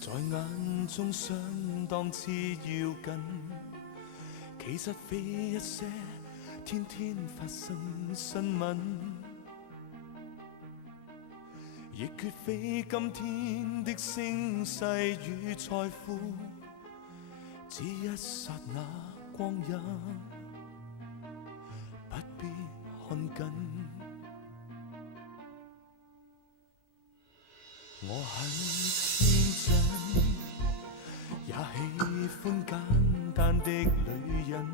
在眼中相當似要緊，其實非一些天天發生新聞，亦絕非今天的聲勢與財富，只一剎那光陰，不必看緊。我很天真，也喜歡簡單的女人，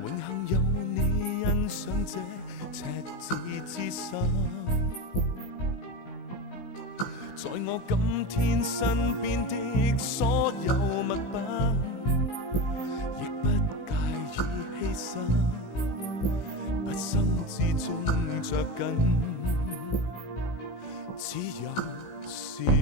榮幸有你欣賞這赤子之心，在我今天身邊的所有物品，亦不介意犧牲，畢生之中着緊，只有是你。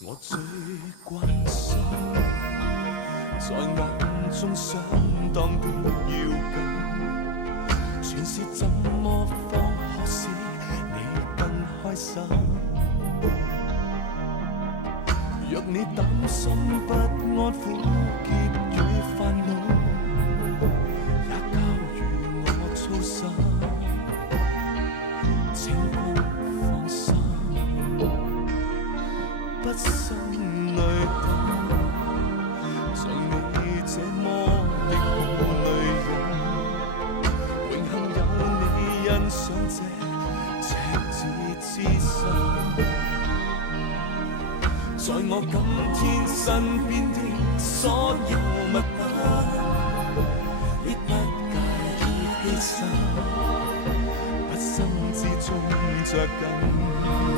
我最關心，在眼中相當的要緊，全是怎麼方可使你更開心？若你擔心不安苦澀與煩惱，也交予我操心，請光放心。不心裏等，像你這麼的好女人，榮幸有你欣賞這赤子之心，在我今天身邊的所有物品，亦不介意犧牲，畢生之中着緊。